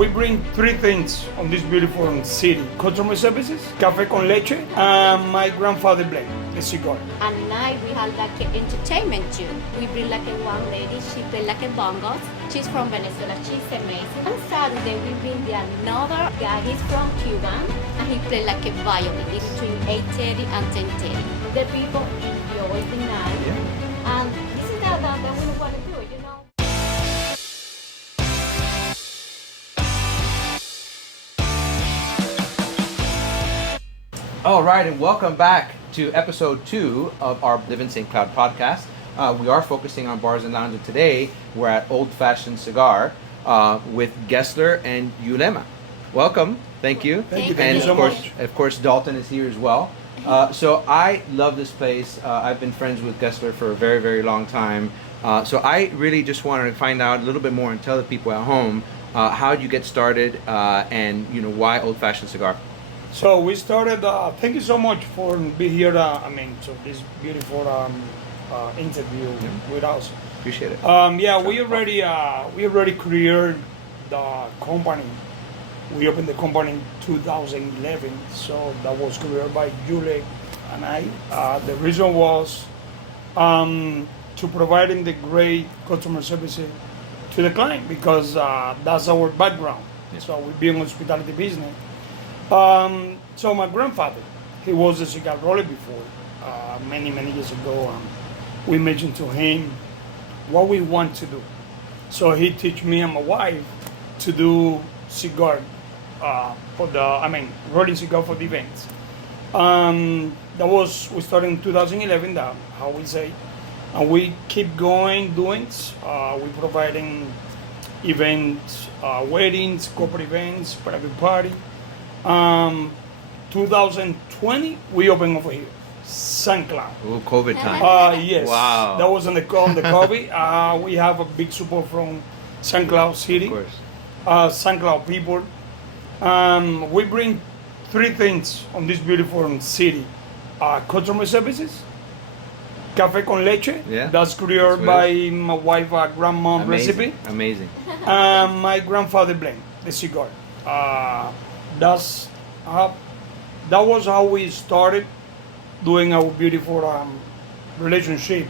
We bring three things on this beautiful city: customer services, Café con Leche, and my grandfather blend, the cigar. At night we have like entertainment too. We bring like one lady, she play like a bongos. She's from Venezuela, she's amazing. On Saturday we bring another guy, he's from Cuban, and he play like a violin. It's between 8:30 and 10:30. The people enjoy the night, and this is that we want to do, you know. All right, and welcome back to episode 2 of our Live in St. Cloud podcast. We are focusing on bars and lounges today. We're at Old Fashion Cigar with Gessler and Yulema. Welcome. Thank you. Thank you And so much. of course, Dalton is here as well. So I love this place. I've been friends with Gessler for a very, very long time. So I really just wanted to find out a little bit more and tell the people at home how you get started and why Old Fashion Cigar. So we started. Thank you so much for being here. So this beautiful interview with us. Appreciate it. We already created the company. We opened the company in 2011. So that was created by Julie and I. The reason was to providing the great customer service to the client because that's our background. So we've been in hospitality business. So my grandfather, he was a cigar roller before, many years ago. We mentioned to him what we want to do. So he teach me and my wife to do cigar rolling cigar for the events. We started in 2011, how we say, and we keep going doing. We providing events, weddings, corporate events, private party. 2020 we opened over here, St. Cloud. Ooh, COVID time. Yes. Wow. That was on the COVID. We have a big support from St. Cloud City. Of course. St. Cloud people. We bring three things on this beautiful city: customer services, Café con Leche. Yeah. That's created by my wife, grandma recipe. Amazing. My grandfather blend, the cigar. That was how we started doing our beautiful relationship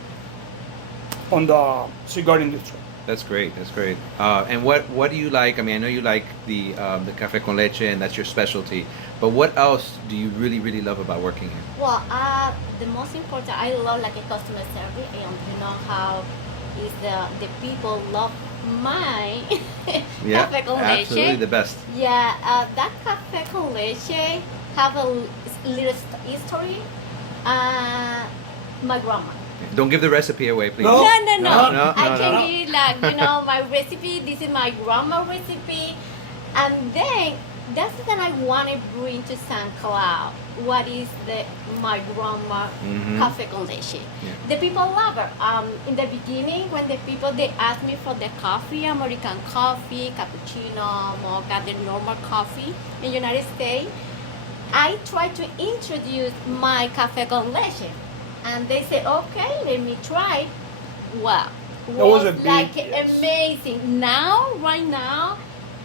on the cigar industry. That's great. That's great. And what do you like? I mean, I know you like the café con leche, and that's your specialty. But what else do you really love about working here? Well, the most important, I love like a customer service, and you know how is the people love my café con leche. Absolutely the best. Yeah, that café con leche have a little history. My grandma. Don't give the recipe away, please. No. No. I can give my recipe. This is my grandma recipe, and then that's what I want to bring to St. Cloud. What is my grandma café con leche? Yeah. The people love her. In the beginning, when the people they ask me for the coffee, American coffee, cappuccino, mocha, the normal coffee in the United States, I try to introduce my café con leche, and they say, "Okay, let me try." Wow, was a big like yes. amazing. Right now,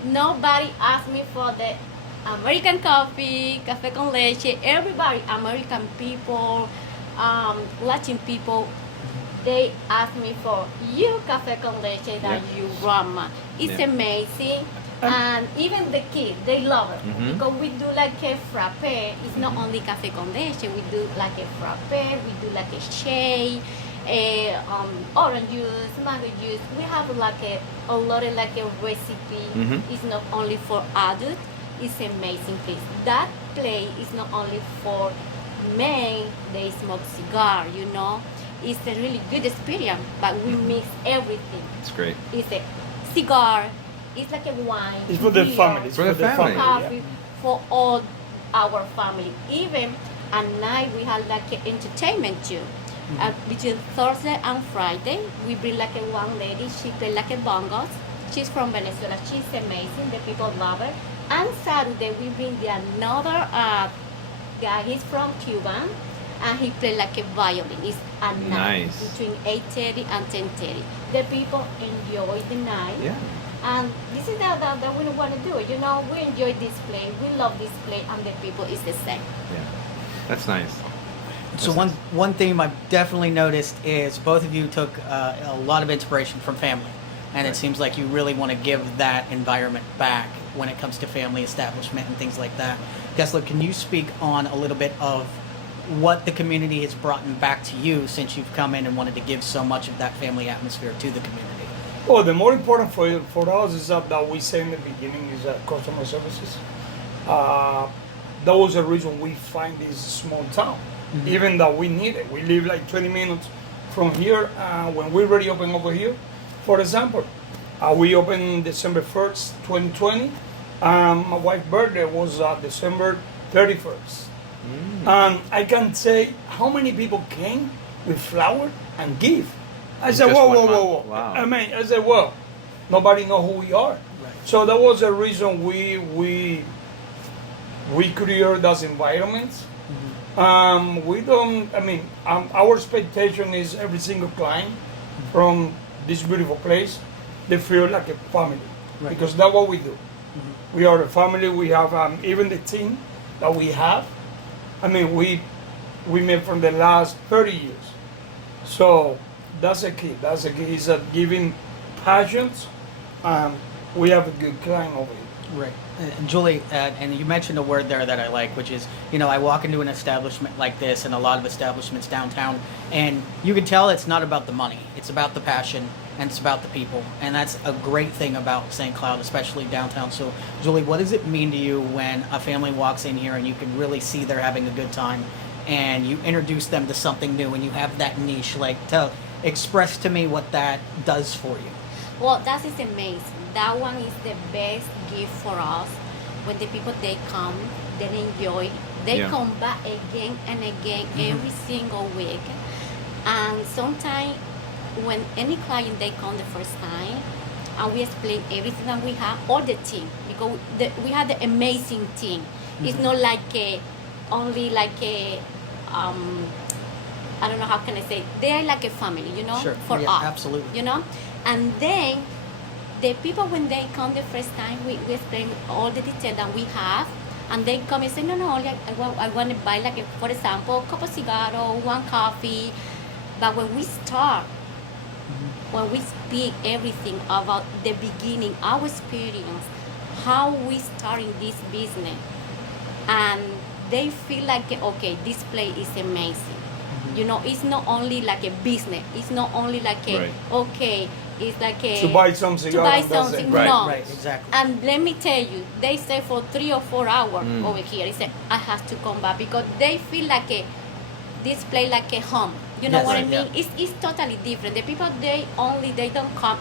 nobody asks me for the American coffee, café con leche. Everybody, American people, Latin people, they ask me for you café con leche that you grandma. It's amazing. And even the kids, they love it because we do like a frappe. It's not only café con leche. We do like a frappe. We do like a shake, orange juice, mango juice. We have like a lot of like a recipe. It's not only for adults. It's amazing place. That place is not only for men. They smoke cigar. It's a really good experience. But we mix everything. It's great. It's a cigar. It's like a wine. It's for the beer, family. For the family. Coffee for all our family. Even at night we have like entertainment too. Between Thursday and Friday, we bring like one lady. She play like a bongos. She's from Venezuela. She's amazing. The people love her. And Saturday we bring another guy. He's from Cuban, and he play like a violin. It's at night Nice. between 8:30 and 10:30. The people enjoy the night. Yeah. And this is that we want to do. You know, we enjoy this place. We love this place, and the people is the same. Yeah, that's nice. So one theme I've definitely noticed is both of you took a lot of inspiration from family, and it seems like you really want to give that environment back when it comes to family establishment and things like that. Gessler, can you speak on a little bit of what the community has brought back to you since you've come in and wanted to give so much of that family atmosphere to the community? Well, the more important for us is that we say in the beginning is customer services. That was the reason we find this small town. Even though we need it. We live like 20 minutes from here. When we already open over here, for example, we opened December 1st, 2020. My wife's birthday was December 31st. And I can say how many people came with flower and gift. I said, just whoa, one whoa, month. whoa, whoa. Wow. I said, well, nobody know who we are. Right. So that was the reason we create those environments. We don't, our expectation is every single client from this beautiful place, they feel like a family. Right. Because that's what we do. We are a family. We have, even the team that we have, we met from the last 30 years. So that's a key. That's a key, is that giving passions, we have a good client over here. Right. And Julie, and you mentioned a word there that I like, which is, I walk into an establishment like this and a lot of establishments downtown, and you can tell it's not about the money. It's about the passion, and it's about the people. And that's a great thing about St. Cloud, especially downtown. So, Julie, what does it mean to you when a family walks in here and you can really see they're having a good time, and you introduce them to something new and you have that niche? Like, express to me what that does for you. Well, that is amazing. That one is the best gift for us. When the people, they come, they enjoy, they come back again and again every single week. And sometimes when any client, they come the first time, and we explain everything that we have, all the team, because we have the amazing team. It's not like only like a, I don't know how can I say, they are like a family, Sure. for Yeah, us. absolutely. And then the people, when they come the first time, we explain all the details that we have, and they come and say, no, like, I want to buy, like, for example, a cup of cigar or one coffee. But when we start, when we speak everything about the beginning, our experience, how we start in this business, and they feel like, okay, this place is amazing. It's not only like a business. It's not only like a, okay, it's like a... To buy something. To buy something, no. Right, exactly. And let me tell you, they stay for 3 or 4 hours over here. They say, I have to come back, because they feel like this place like a home. You know Yes, what I right, mean? yeah. It's totally different. The people, they don't come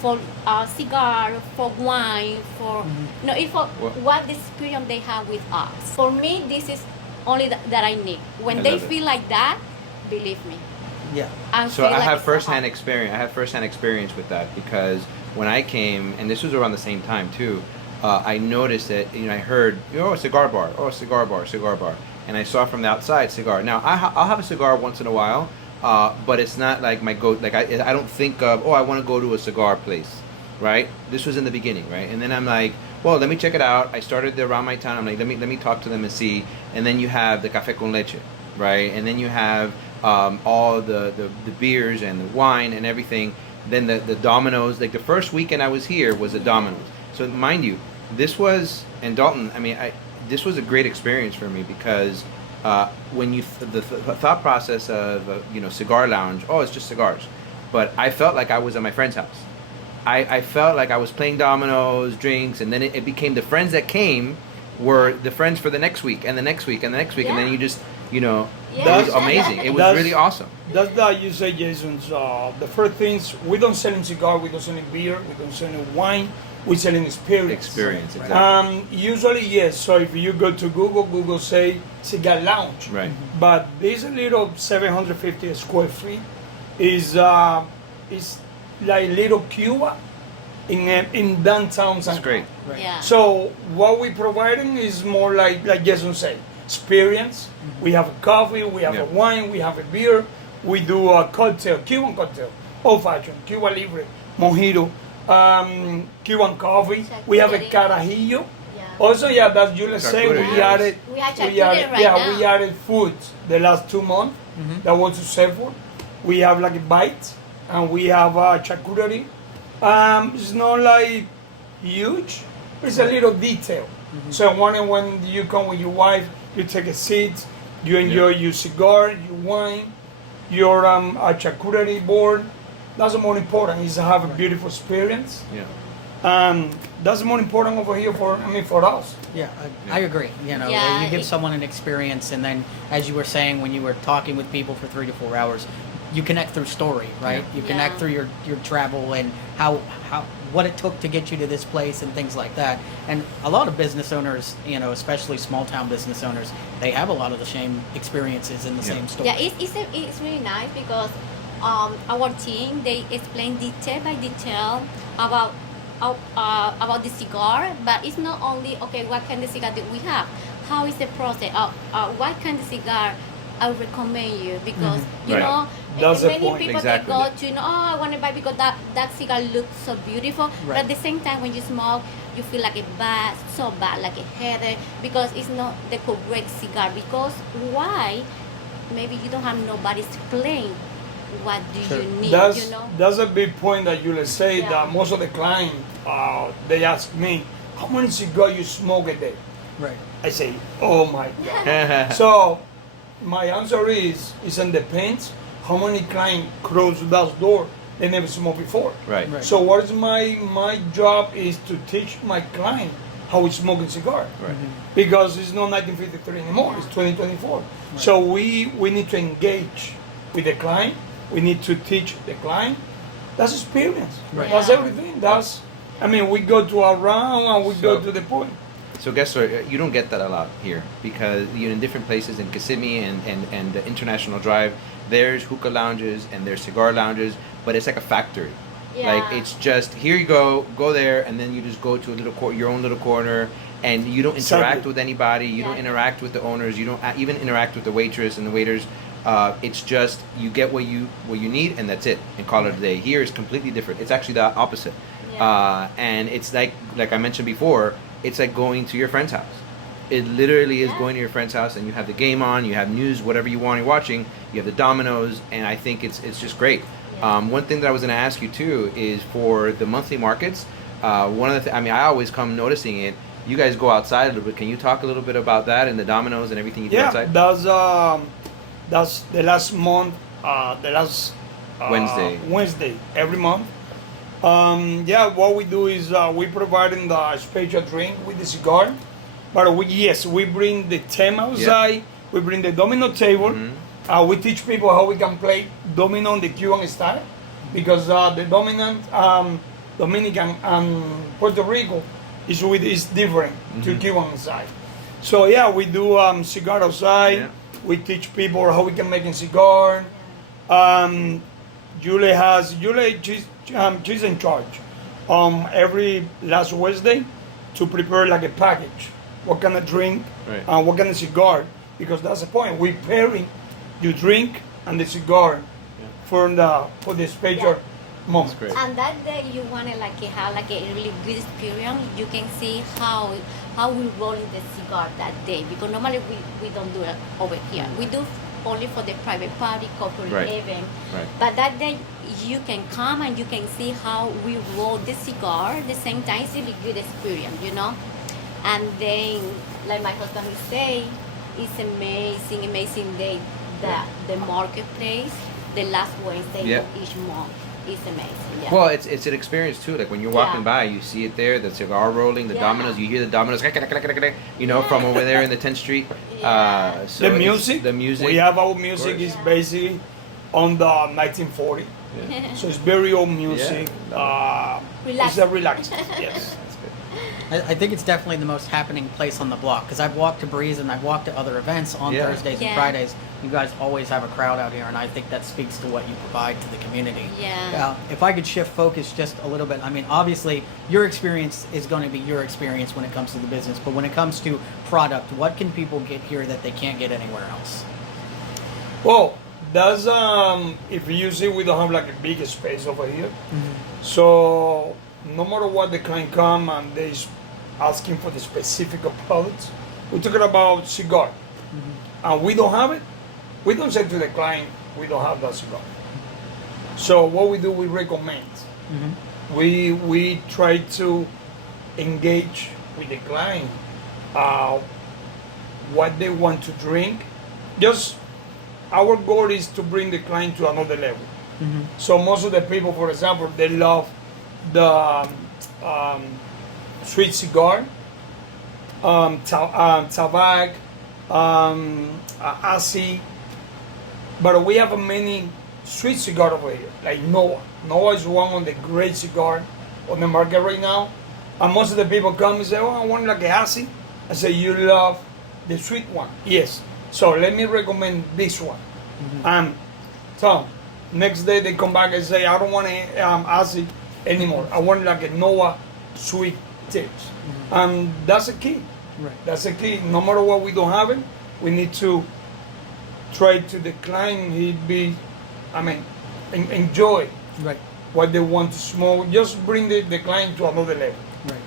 for cigar, for wine, for it's for what the experience they have with us. For me, this is only that I need. When they feel like that, believe me. Yeah. So I have firsthand experience. I have firsthand experience with that, because when I came, and this was around the same time too, I noticed that I heard a cigar bar, cigar bar, and I saw from the outside cigar. Now I'll have a cigar once in a while, but it's not like my go. Like I don't think of I want to go to a cigar place, right? This was in the beginning, right? And then I'm like, well, let me check it out. I started around my town. I'm like, let me talk to them and see. And then you have the Café con Leche, right? And then you have all the beers and the wine and everything. Then the dominoes. Like the first weekend I was here was the dominoes. So mind you, this was in Dalton. This was a great experience for me, because when the thought process of cigar lounge, it's just cigars, but I felt like I was at my friend's house. I felt like I was playing dominoes, drinks, and then it became the friends that came were the friends for the next week and the next week and the next week, and then you just it was amazing. It was really awesome. That's that you say, Jason. The first things, we don't sell in cigar, we don't sell in beer, we don't sell in wine, we sell in experience. Experience, exactly. Usually, yes. So if you go to Google say Cigar Lounge. Right. But this little 750 square feet is like little Cuba in downtown San That's great. Right. Yeah. So what we're providing is more like Jason said, experience. We have a coffee, we have a wine, we have a beer. We do a cocktail, Cuban cocktail, Old Fashion, Cuba Libre, Mojito. Cuban coffee. We have a carajillo. Yeah. Also, yeah, that's Julia said. Charcuterie, We yes. added. We have We charcuterie added, right yeah, now. we added food the last 2 months. That was successful. We have like a bite, and we have charcuterie. It's not like huge. It's a little detail. So when you come with your wife, you take a seat, you enjoy your cigar, your wine, your charcuterie board. That's the more important. Is to have a beautiful experience. Yeah. That's more important over here for us. Yeah, I agree. You know, Yeah, you give it- someone an experience, and then, as you were saying, when you were talking with people for 3 to 4 hours, you connect through story, right? You connect Yeah. through your travel and how what it took to get you to this place and things like that. And a lot of business owners, you know, especially small town business owners, they have a lot of the same experiences in the Yeah. same story. Yeah, it's really nice because our team, they explain detail by detail about the cigar, but it's not only okay what kind of cigar do we have, how is the process, what kind of cigar I recommend you, because you Right. know That's the many point. people Exactly. they go to, you know, oh, I want to buy because that cigar looks so beautiful, but Right. at the same time when you smoke you feel like so bad, like a headache, because it's not the correct cigar. Because why? Maybe you don't have nobody explain what do Sure. you need, That's you know. that's a big point that you say Yeah. that most of the clients they ask me how many cigars you smoke a day. Right. I say, oh my god. So my answer is it depends how many clients close that door they never smoked before. Right. Right. So what is my job is to teach my client how we smoke a cigar. Right. Because it's not 1953 anymore, it's 2024. So we need to engage with the client, we need to teach the client. That's experience. Right. That's Yeah. everything. We go to a round and we go So- to the point. So Gessler, you don't get that a lot here because you're in different places in Kissimmee and the International Drive. There's hookah lounges and there's cigar lounges, but it's like a factory. Like Yeah. it's just here you go there, and then you just go to a little your own little corner, and you don't interact Exactly. with anybody. You don't Yeah. interact with the owners. You don't even interact with the waitress and the waiters. It's just you get what you need, and that's it, and call it a day. Here is completely different. It's actually the opposite, Yeah. and it's like I mentioned before. It's like going to your friend's house. It literally is Yeah. going to your friend's house, and you have the game on, you have news, whatever you want, you're watching. You have the dominoes, and I think it's just great. Yeah. One thing that I was going to ask you too is for the monthly markets. One of the I always come noticing it. You guys go outside a little bit. Can you talk a little bit about that and the dominoes and everything you do Yeah, outside? that's the last month, the last Wednesday every month. What we do is we providing the special drink with the cigar, but we bring the theme outside. We bring the domino table. We teach people how we can play domino in the Cuban style, because the dominant Dominican and Puerto Rico is different to Cuban side. So we do cigar outside. Yeah. We teach people how we can make a cigar. She's in charge every last Wednesday to prepare like a package. What kind of drink Right. and what kind of cigar, because that's the point. We're pairing your drink and the cigar for the special moment. That's great. And that day you want to have a really good experience. You can see how we rolling the cigar that day, because normally we don't do it over here. We do only for the private party, corporate Right. event. Right. But that day you can come and you can see how we roll the cigar. At the same time, it's really good experience, you know. And then, like my husband will say, it's amazing day. The marketplace, the last Wednesday Yeah. of each month is amazing. Yeah. Well, it's an experience too. Like when you're walking Yeah. by, you see it there, the cigar rolling, the Yeah. dominoes. You hear the dominoes, from over there in the 10th Street. Yeah. So The it's- music, the music. we have our music course. is basically on the 1940, Yeah. so it's very old music. Relax. It's a relaxed, yes. I think it's definitely the most happening place on the block, because I've walked to Breeze and I've walked to other events on Yeah. Thursdays and Yeah. Fridays. You guys always have a crowd out here, and I think that speaks to what you provide to the community. Yeah. If I could shift focus just a little bit, I mean, obviously, your experience is going to be your experience when it comes to the business, but when it comes to product, what can people get here that they can't get anywhere else? Well, that's if you see, we don't have like a big space over here. So no matter what the client come and they asking for the specific of products, we're talking about cigar, and we don't have it, we don't say to the client, we don't have that cigar. So what we do, we recommend. We try to engage with the client, what they want to drink. Just our goal is to bring the client to another level. So most of the people, for example, they love the sweet cigar, tabac, asi, but we have many sweet cigar over here, like Noah. Noah is one of the great cigar on the market right now. And most of the people come and say, oh, I want like a asi. I say, you love the sweet one? Yes. So let me recommend this one. And Tom, next day they come back and say, I don't want asi anymore. I want like a Noah sweet tips. And that's the key. Right. That's the key. No matter what we don't have it, we need to try to decline. Enjoy Right. what they want to smoke. Just bring the client to another level. Right.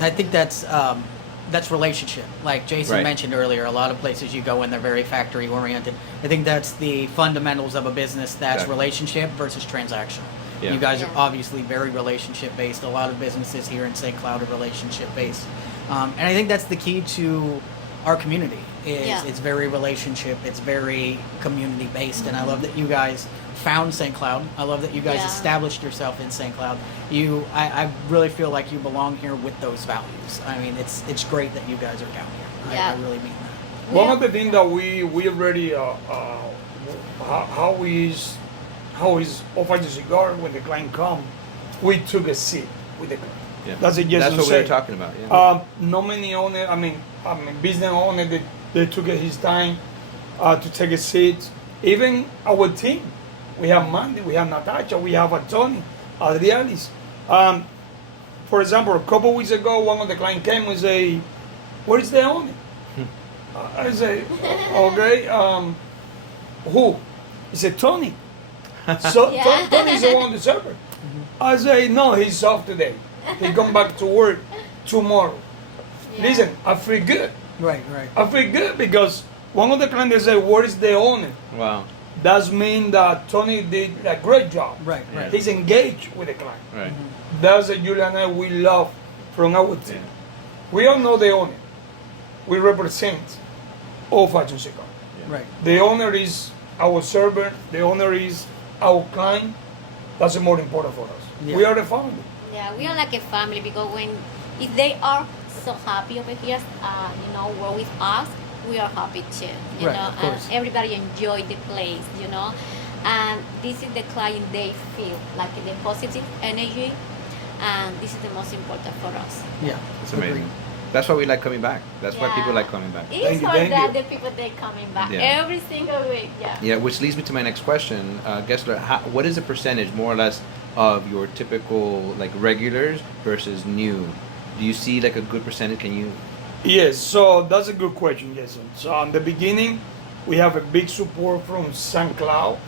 I think that's relationship. Like Jason Right. mentioned earlier, a lot of places you go in, they're very factory oriented. I think that's the fundamentals of a business. That's Exactly. relationship versus transaction. Yeah. You guys are Yeah. obviously very relationship based. A lot of businesses here in St. Cloud are relationship based, and I think that's the key to our community. Yeah. It's very relationship. It's very community based, and I love that you guys found St. Cloud. I love that you guys Yeah. established yourself in St. Cloud. I really feel like you belong here with those values. I mean, it's great that you guys are down here. I Yeah. really mean that. One of the things that we already how is Old Fashion Cigar when the client come, we took a seat with the client. Yeah. That's a yes That's and what we say. were talking about. Yeah. No many owner, business owner, they took his time to take a seat. Even our team, we have Mandy, we have Natasha, we have Tony, Adrianis. For example, a couple weeks ago, one of the clients came and say, "Where is the owner?" I say, "Okay, who?" He said, "Tony." So Yeah. Tony is the one on the server. I say, "No, he's off today. He come back to work tomorrow." Yeah. Listen, I feel good. Right, right. I feel good because one of the clients they say, "Where is the owner?" Wow. That means that Tony did a great job. Right, right. He's engaged with the client. Right. That's what Julia and I we love from our team. We all know the owner. We represent Old Fashion Cigar. Right. The owner is our server. The owner is our client. That's the more important for us. Yeah. We are the family. Yeah, we are like a family because if they are so happy over here, work with us, we are happy too, Right, know, of course. and everybody enjoy the place, and this is the client they feel like the positive energy, and this is the most important for us. Yeah. It's amazing. That's why we like coming back. That's why people like coming back. It's Thank you, for thank that you. the people they coming back Yeah. every single week. Yeah. Yeah, which leads me to my next question, Gessler. What is the percentage, more or less, of your typical like regulars versus new? Do you see like a good percentage? Can you? Yes, so that's a good question, Jason. So in the beginning, we have a big support from St. Cloud.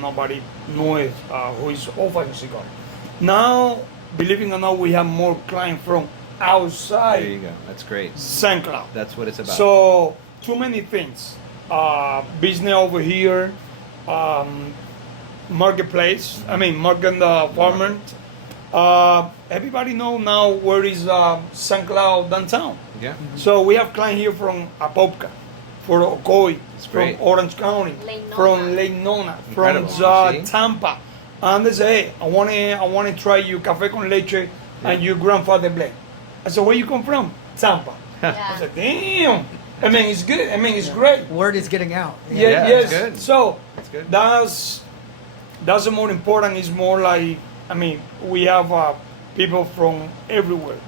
Nobody knows who is Old Fashion Cigar. Now, believe it or not, we have more clients from There outside you go. That's great. St. Cloud. That's what it's about. So, too many things. Business over here, marketplace, market farmer. Everybody know now where is St. Cloud downtown. Yeah. So we have clients here from Apopka, from Ocoee, That's from great. Orange County, Lake Nona. from Lake Nona, from Incredible. See? Tampa. And they say, hey, I want to try your Café con Leche and your grandfather blend. I said, where you come from? Tampa. I Yeah. said, damn. It's good. It's great. Word is getting out. Yeah, Yes. that's good. So That's good. that's the more important. It's more like, we have people from everywhere.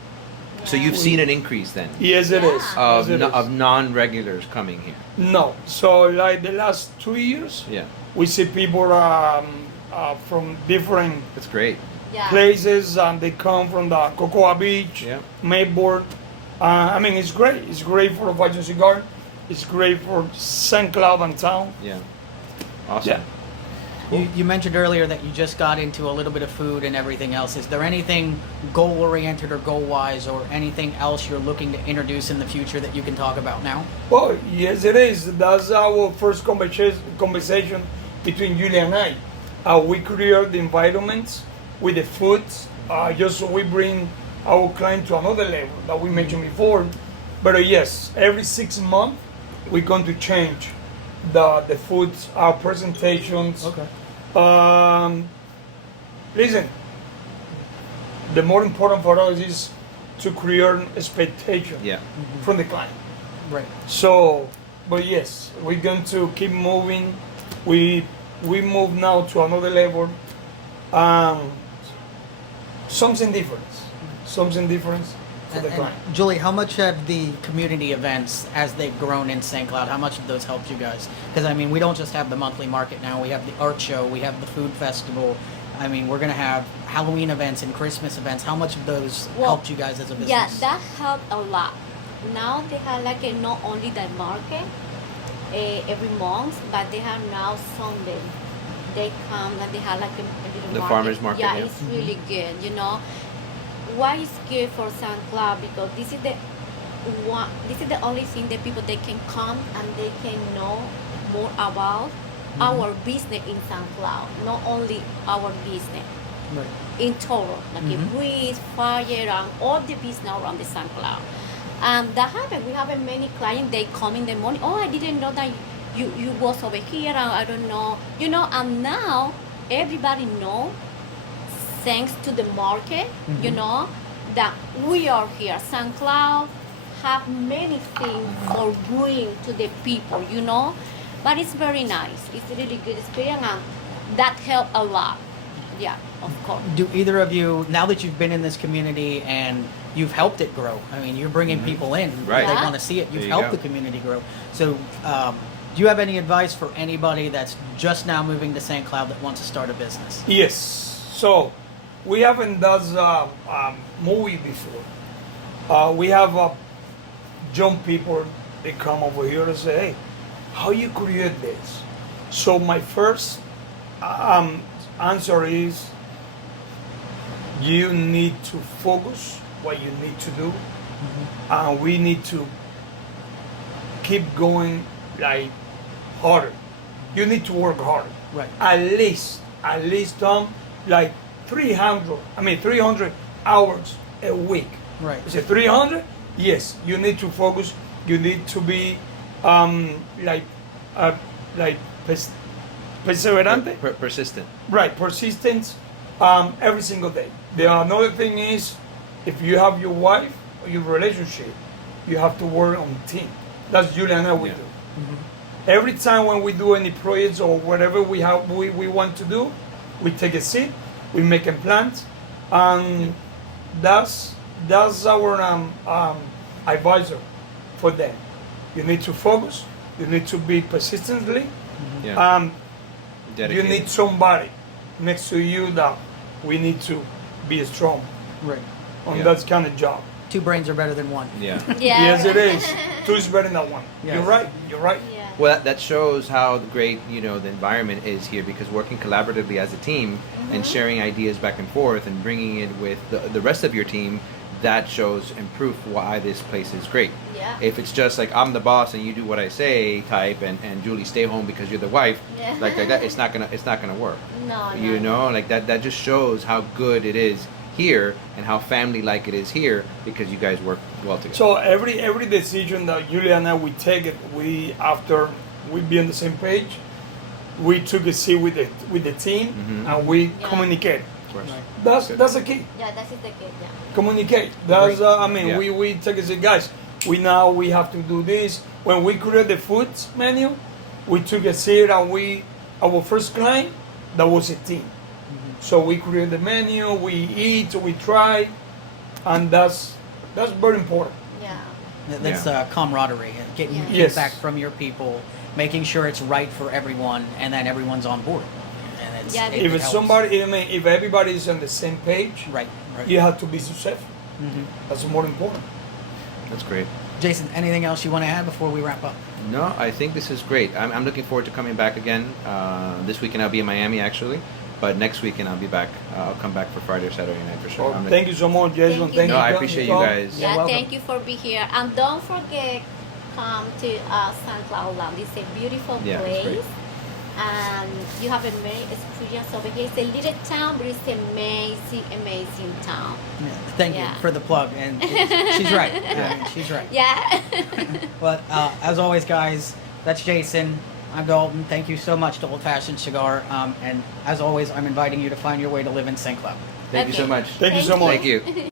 So you've seen an increase then Yes, it is. Yeah. Yes, it is. of non-regulars coming here. No. So like the last 2 years, Yeah, we see people from different that's great. Yeah. places, and they come from the Cocoa Beach, Yeah. Mayboard. It's great. It's great for a Fashion Cigar. It's great for St. Cloud and town. Yeah, awesome. Yeah. You mentioned earlier that you just got into a little bit of food and everything else. Is there anything goal-oriented or goal-wise or anything else you're looking to introduce in the future that you can talk about now? Well, yes, it is. That's our first conversation between Julia and I. We create the environments with the foods, just so we bring our client to another level that we mentioned before. But yes, every 6 months we're going to change the foods, our presentations. Okay. Listen, the more important for us is to create expectation Yeah. from the client. Right. So, but yes, we're going to keep moving. We move now to another level. Something different for the client. Julie, how much have the community events, as they've grown in St. Cloud, how much have those helped you guys? Because I mean, we don't just have the monthly market now. We have the art show. We have the food festival. I mean, we're gonna have Halloween events and Christmas events. How much of those helped you guys as a business? Yeah, that helped a lot. Now they have like not only the market every month, but they have now Sunday. They come and they have like a little The market. farmers market, Yeah, yeah. it's really good. You know, why is good for St. Cloud? Because this is the one. This is the only thing that people they can come and they can know more about our business in St. Cloud. Not only our business. Right. In total, like a breeze, fire, and all the business around the St. Cloud. And that happened. We have many clients, they come in the morning, oh, I didn't know that you was over here, and I don't know. You know, and now everybody know, thanks to the market, you know, that we are here. St. Cloud have many things for bring to the people, you know. But it's very nice. It's a really good experience, and that helped a lot. Yeah, of course. Do either of you, now that you've been in this community and you've helped it grow, I mean, you're bringing people in, Right. they Yeah. want to see it, you've There you helped go. the community grow. So, do you have any advice for anybody that's just now moving to St. Cloud that wants to start a business? Yes. So we haven't done movie before. We have young people. They come over here and say, "Hey, how you create this?" So my first answer is, you need to focus what you need to do, and we need to keep going like harder. You need to work harder. Right. At least like 300 hours a week. Right. Is it 300? Yes. You need to focus. You need to be perseverante. Persistent. Right, persistence every single day. Another thing is, if you have your wife or your relationship, you have to work on team. That's Julia and I we Yeah. do. Every time when we do any projects or whatever we want to do, we take a seat, we make a plan, and that's our advisor for them. You need to focus. You need to be persistently. Yeah. You Dedicated. need somebody next to you that we need to be strong Right. on Yeah. that kind of job. Two brains are better than one. Yeah. Yeah. Yes, it is. Two is better than one. Yes. You're right. You're right. Yeah. Well, that shows how great, you know, the environment is here, because working collaboratively as a team and sharing ideas back and forth and bringing it with the rest of your team, that shows and proof why this place is great. Yeah. If it's just like I'm the boss and you do what I say type, and Julie stay home because you're the wife, Yeah. like that, it's not gonna work. No, You know, like that just shows how good it is here and how family like it is here, because you guys work well together. So every decision that Julia and I we take it, after we be on the same page, we took a seat with the team and we Yeah. communicate. Of course. That's the key. Yeah, that's the kid. Yeah. Communicate. That's Yeah. we take a seat, guys. We have to do this. When we create the food menu, we took a seat and our first client, that was a team. So we create the menu, we eat, we try, and that's very important. Yeah. That's Yeah. camaraderie, and getting Yeah. Yes. feedback from your people, making sure it's right for everyone, and then everyone's on board. And Yeah, If it's helps. somebody, if everybody is on the same page, Right, right. you have to be successful. Mhm. That's more important. That's great. Jason, anything else you want to add before we wrap up? No, I think this is great. I'm looking forward to coming back again. This weekend I'll be in Miami actually, but next weekend I'll be back. I'll come back for Friday or Saturday night for sure. Oh, thank you so much, Jason. Thank you. Thank No, you. I appreciate you Tom. guys. You're Yeah, welcome. thank you for being here. And don't forget, come to Cigar Lounge. It's a beautiful Yeah, it's great. place. And you have a amazing experience over here. It's a little town, but it's amazing, amazing town. Yeah, thank Yeah. you for the plug, and she's right. She's right. Yeah. But as always, guys, that's Jason. I'm Dalton. Thank you so much to Old Fashion Cigar. And as always, I'm inviting you to find your way to live in St. Cloud. Thank you so Okay. much. Thank you so much. Thank you.